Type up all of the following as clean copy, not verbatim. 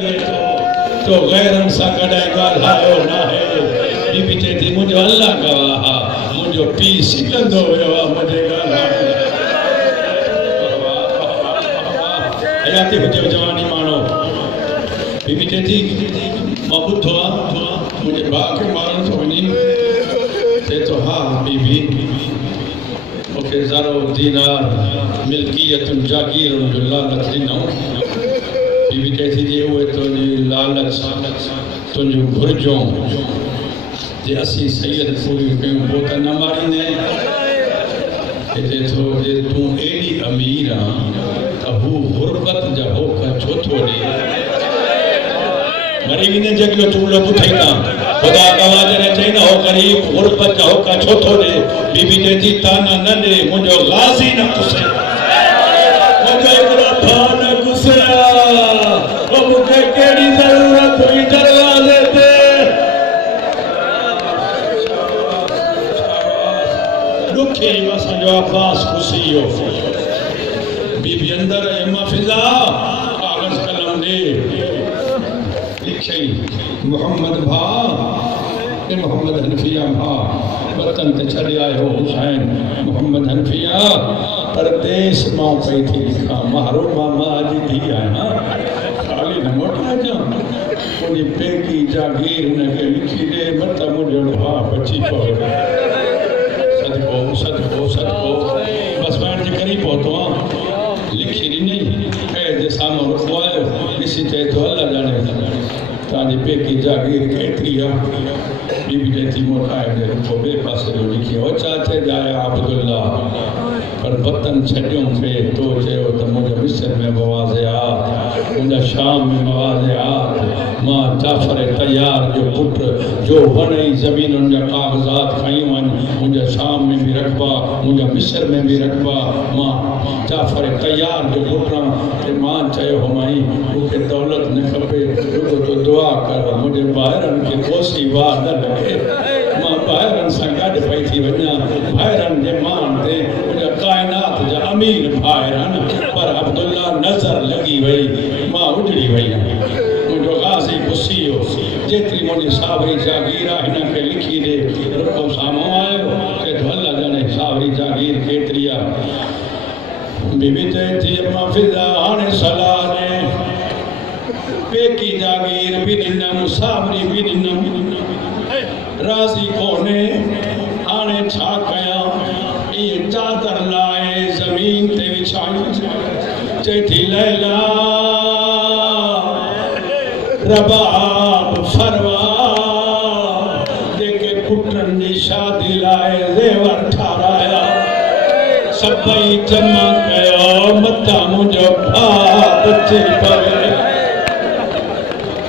तो गैरन सा कॾहिं ॻाल्हायो न आहे बीबी चए थी मुंहिंजो अल्लाह गवाह आहे मुंहिंजो पीउ सिकंदो वियो आहे मुंहिंजे ॻाल्हाइण हयाती हुजे जवानी माण्हू बीबी चए थी मां ॿुधो आहे मुंहिंजे भाउ खे मारण थो वञी चए थो हा बीबी मूंखे ज़ारो दीनार मिल्कियतुन जागीरुन जो लालच ॾिनऊं बीबी चए थी जे उहे तुंहिंजी लालच तुंहिंजूं घुरिजूं जे असीं सैयद पूरियूं कयूं पोइ त न मारींदे चए थो जे तूं एॾी अमीर आहे त हू गुरबत जा होका छो थो ॾे मरी वेंदे जेको चुगलो पुठई था खुदा गवाह जॾहिं चई न हो ग़रीब गुरबत जा होका छो थो ॾे बीबी चए थी ताना न ॾे मुंहिंजो गाज़ी न पुसे मुंहिंजो हिकिड़ो भाउ न पुसे मूंखे कहिड़ी ज़रूरत हुई दरवाज़े ते ॾुखी असांजो अब्बास खुशी वियो बीबी अंदर इमा फिज़ा कागज़ कलम ॾे लिखई मोहम्मद भाउ मोहम्मद हनफिया भाउ वतन ते छॾे आयो हुसैन मोहम्मद हनफिया परदेस मां पई थी लिखां महरूमा मां जी धी आहियां खाली न मोटाइजां मुंहिंजी पेकी जागीर हुनखे लिखी ॾे मत मुंहिंजो भाउ बची पवे सदको सदको सदको बसि पाण जे क़रीब पहुतो आहे लिखी ॾिनई ऐं जे साम्हूं रुको आयो ॾिसी चए थो अल्लाह ॼाणे तव्हांजी पेकी जागीर केतिरी आहे बीबी चए थी मोटाए ॾे पोइ ॿिए पासे जो लिखी हो चाचे जाए अब्दुल्ला पर वतन छॾियो खे तो चयो त मुंहिंजो मिस्र में मवाज़े आ मुंहिंजा शाम में मवाज़े आ मां जाफ़र तैयार जो पुटु जो वणई ज़मीनुनि जा काग़ज़ात खयूं आहिनि मुंहिंजा शाम में बि रखबा मुंहिंजा मिस्र में बि रखबा मां जाफ़र तैयार जो पुटु आहियां मां चयो हुमई मूंखे दौलत न खपे रुॻो तो दुआ कर मुंहिंजे ॿाहिरनि खे कोसी वाह न लॻे मां ॿाहिरनि सां गॾु पई थी वञा ॿाहिरनि जे मान ते मुंहिंजा काइनात जा अमीर ॿाहिरि आहिनि पर अब्दुल्ला नज़र लॻी वई मां उजड़ी वई मुंहिंजो गाज़ी खुशी हो जेतिरी मुंहिंजी सावरी जागीर आहे हिनखे लिखी ॾे रुको साम्हूं आयो चए थो अल्लाह ॼाणे सावरी जागीर केतिरी आहे बीबी चए थी अम्मा फिज़ा हाणे सलाह ॾे पेकी जागीर बि ॾिनमि सावरी बि ॾिनमि राज़ी कोन्हे हाणे छा कयां इहे चादर लाए ज़मीन ते विछायूं चए थी लैला रबाब फरवा जेके पुटनि जी शादी लाइ ज़ेवर ठाराया सभई जमा कयो मथां मुंहिंजो भाउ बची पवे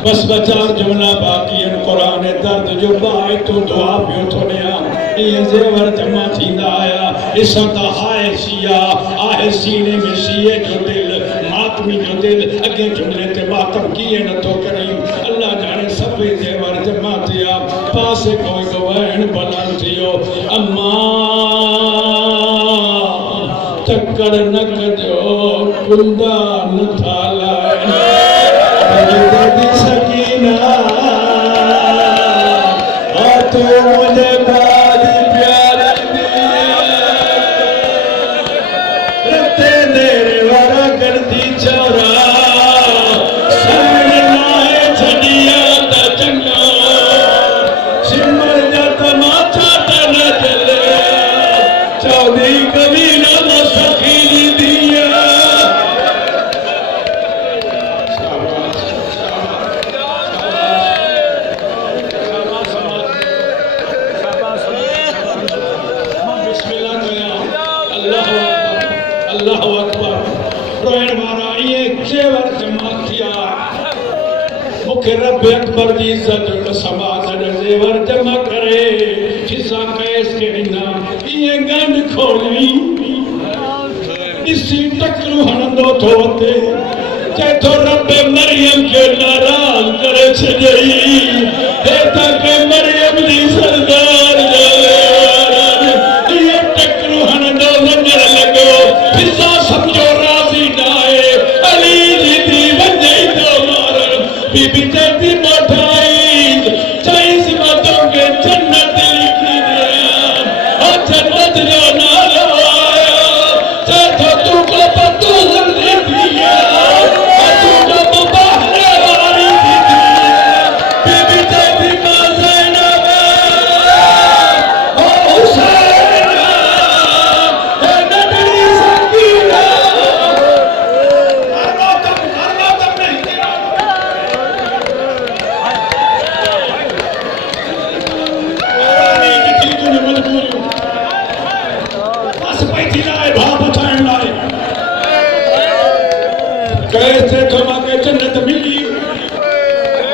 बस बचार जुमला बाकी इन कुरान दर्द जो बाए तो दुआ पियो थो ॾियां ये ज़ेवर जमा थींदा आया ॾिसो त हाय सिया आहे सीने में सीए जो दिल मातमी जो दिल अॻे जुमले ते मातम कीअं नथो करे अल्लाह जाने सभई ज़ेवर जमा थिया पासे कोई वहण बुलंद थियो अम्मा चक्कर न कजो कुंदा न थालाए सकीना तो मुझे बाद प्यार रते देरे वारा करती चौरा सैन लाए छड़िया त चंगा सिमर जा तमाचा त न चले चौधरी कबीरा न सखी दिया अल्लाह अकबर रोइण वारा ये ज़ेवर जमा थिया मूंखे रब अकबर जी इज़त समाज ज़ेवर जमा करे फिज़ा कैस के ॾिना इहे गंढ खोली ॾिसी टकरू हणंदो थो अचे चए थो रब मरियम खे नाराज़ करे छॾियई हे त के मरियम जी सरदार इहे टकरू हणंदो वञण लॻो फिज़ा समझो राज़ी न आहे अली जी धी वञे थो मारण बीबी तेरी मोटाई चाइस बातों के जन्नत लिखी है और जन्नत जो ना आया चाहे तू को बतूल दी दिया और तू को बाहर वाली दी दिया बीबी तेरी मां ज़ैनब और हुसैन है नबी सकीना कैसे तुम्हारे जन्नत मिली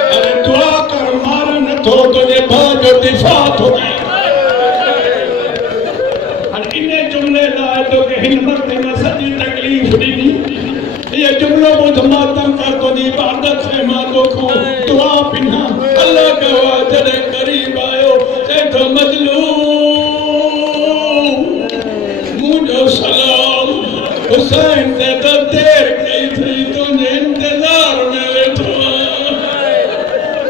अरे दुआ कर मार न तो तुझे भाजो दिफात हो गई अरे इन्हें जुमले लाए तो कि हिम्मत में सजी तकलीफ दी ये जुमलों को धमातम कर तो दी इबादत है मां को खो दुआ बिना अल्लाह का वाजर करीब आयो ते तो मजलूम मुझे सलाम हुसैन से तो देर की थी तुझे इंतजार में बैठो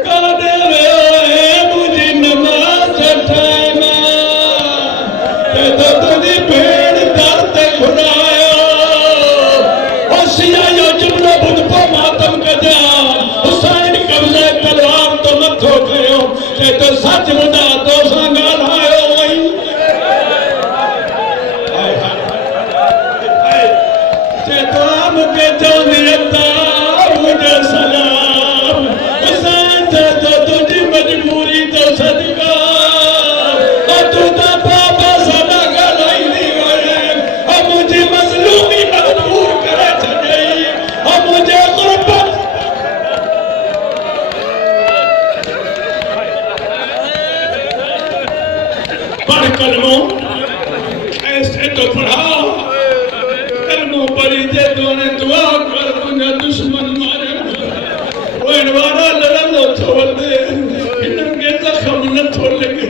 कादे में मुझे नमाज उठाना ते तो तुझे भेड़ दर्द घुरायो होशिया यो जुमलो बुध को मातम का जान हुसैन कब्जे तलवार तो मथो कयो ते तो सच मुदा तो संगाल आयो वही के चौधरी मुझे सलाम हुसैन से तो तुझी मजबूरी तो सदका और तू तो बाबा सदा गलाई दी गए और मुझे मजलूमी मजबूर करे छई और मुझे गुरबत पढ़ कलमों ऐसे तो पढ़ा परी जे तोने दुआ कर तुझे दुश्मन मारे वो इनवारा लड़नो छोड़ दे इनके जख्म न छोड़ लगे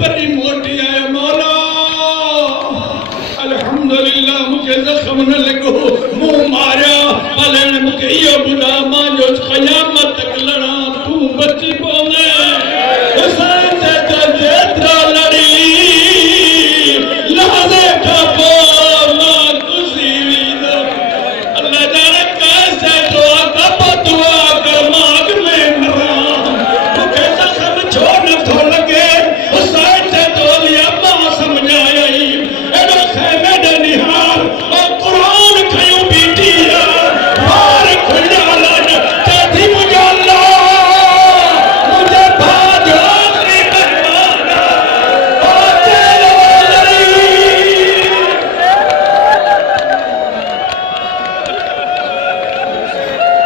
बड़ी मोटी है मौला अल्हम्दुलिल्लाह मुझे जख्म न लगो मुंह मारा भले मुझे ये बुला मां जो खया